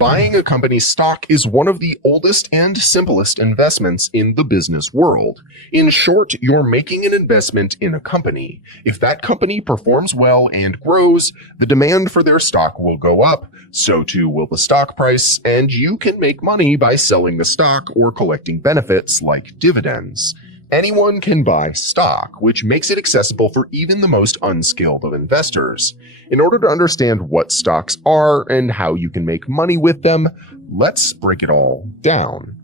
Buying a company's stock is one of the oldest and simplest investments in the business world. In short, you're making an investment in a company. If that company performs well and grows, the demand for their stock will go up, so too will the stock price, and you can make money by selling the stock or collecting benefits like dividends. Anyone can buy stock, which makes it accessible for even the most unskilled of investors. In order to understand what stocks are and how you can make money with them, let's break it all down.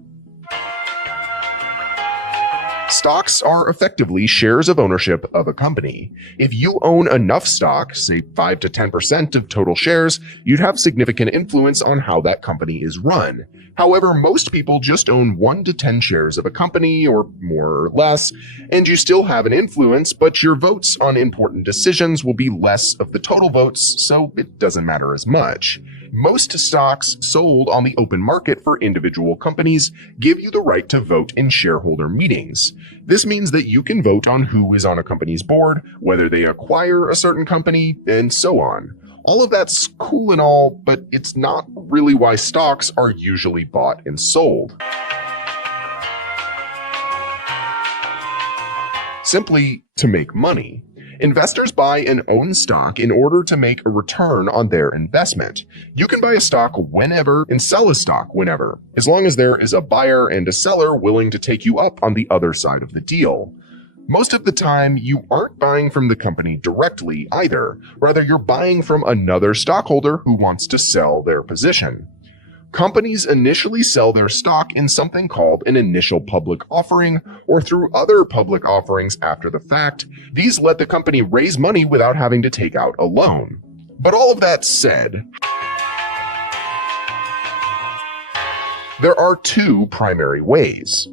Stocks are effectively shares of ownership of a company. If you own enough stock, say 5 to 10% of total shares, you'd have significant influence on how that company is run. However, most people just own 1 to 10 shares of a company, or more or less, and you still have an influence, but your votes on important decisions will be less of the total votes, so it doesn't matter as much. Most stocks sold on the open market for individual companies give you the right to vote in shareholder meetings. This means that you can vote on who is on a company's board, whether they acquire a certain company, and so on. All of that's cool and all, but it's not really why stocks are usually bought and sold. Simply to make money. Investors buy and own stock in order to make a return on their investment. You can buy a stock whenever and sell a stock whenever, as long as there is a buyer and a seller willing to take you up on the other side of the deal. Most of the time, you aren't buying from the company directly either. Rather, you're buying from another stockholder who wants to sell their position. Companies initially sell their stock in something called an initial public offering or through other public offerings after the fact. These let the company raise money without having to take out a loan. But all of that said, there are 2 primary ways.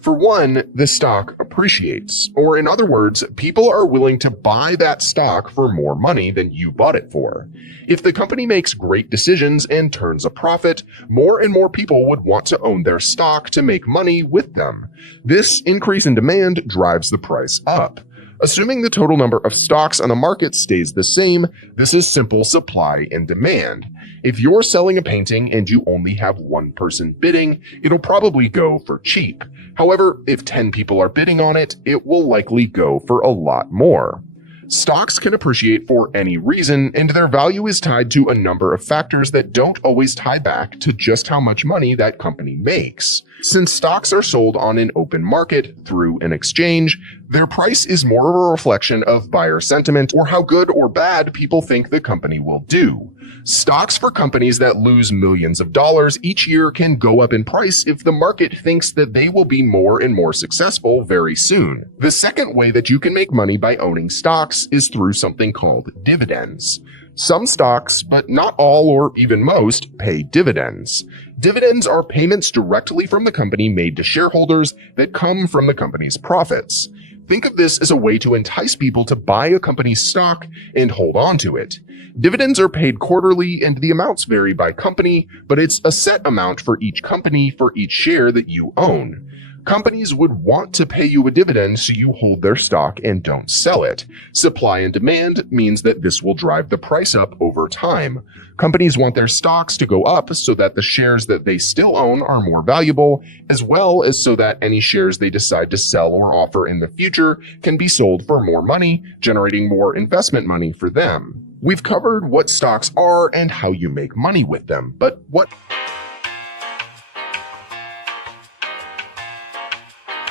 For one, the stock appreciates, or in other words, people are willing to buy that stock for more money than you bought it for. If the company makes great decisions and turns a profit, more and more people would want to own their stock to make money with them. This increase in demand drives the price up. Assuming the total number of stocks on the market stays the same, this is simple supply and demand. If you're selling a painting and you only have 1 person bidding, it'll probably go for cheap. However, if 10 people are bidding on it, it will likely go for a lot more. Stocks can appreciate for any reason, and their value is tied to a number of factors that don't always tie back to just how much money that company makes. Since stocks are sold on an open market through an exchange, their price is more of a reflection of buyer sentiment or how good or bad people think the company will do. Stocks for companies that lose millions of dollars each year can go up in price if the market thinks that they will be more and more successful very soon. The second way that you can make money by owning stocks is through something called dividends. Some stocks, but not all or even most, pay dividends. Dividends are payments directly from the company made to shareholders that come from the company's profits. Think of this as a way to entice people to buy a company's stock and hold on to it. Dividends are paid quarterly and the amounts vary by company, but it's a set amount for each company for each share that you own. Companies would want to pay you a dividend so you hold their stock and don't sell it. Supply and demand means that this will drive the price up over time. Companies want their stocks to go up so that the shares that they still own are more valuable, as well as so that any shares they decide to sell or offer in the future can be sold for more money, generating more investment money for them. We've covered what stocks are and how you make money with them, but what?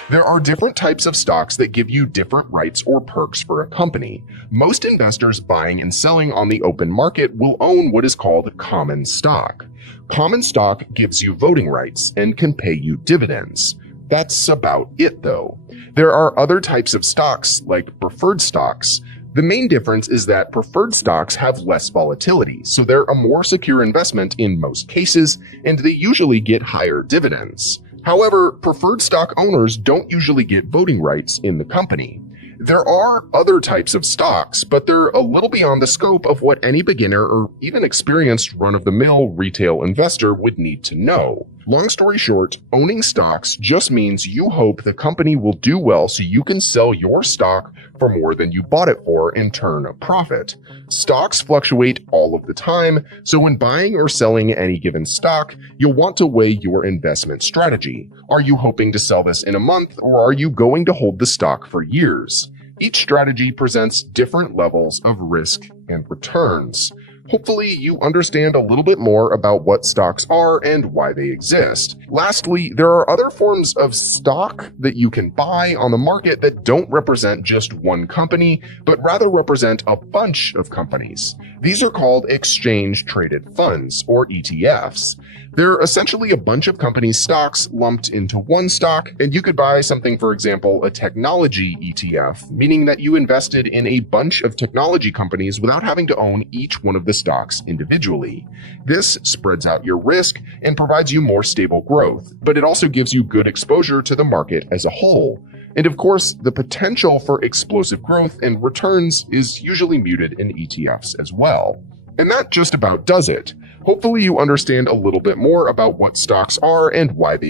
There are different types of stocks that give you different rights or perks for a company. Most investors buying and selling on the open market will own what is called common stock. Common stock gives you voting rights and can pay you dividends. That's about it though. There are other types of stocks like preferred stocks. The main difference is that preferred stocks have less volatility, so they're a more secure investment in most cases, and they usually get higher dividends. However, preferred stock owners don't usually get voting rights in the company. There are other types of stocks, but they're a little beyond the scope of what any beginner or even experienced run-of-the-mill retail investor would need to know. Long story short, owning stocks just means you hope the company will do well so you can sell your stock for more than you bought it for and turn a profit. Stocks fluctuate all of the time, so when buying or selling any given stock, you'll want to weigh your investment strategy. Are you hoping to sell this in a month, or are you going to hold the stock for years? Each strategy presents different levels of risk and returns. Hopefully, you understand a little bit more about what stocks are and why they exist. Lastly, there are other forms of stock that you can buy on the market that don't represent just one company, but rather represent a bunch of companies. These are called exchange-traded funds, or ETFs. They're essentially a bunch of companies' stocks lumped into one stock, and you could buy something, for example, a technology ETF, meaning that you invested in a bunch of technology companies without having to own each one of the stocks individually. This spreads out your risk and provides you more stable growth, but it also gives you good exposure to the market as a whole. And of course, the potential for explosive growth and returns is usually muted in ETFs as well. And that just about does it. Hopefully you understand a little bit more about what stocks are and why they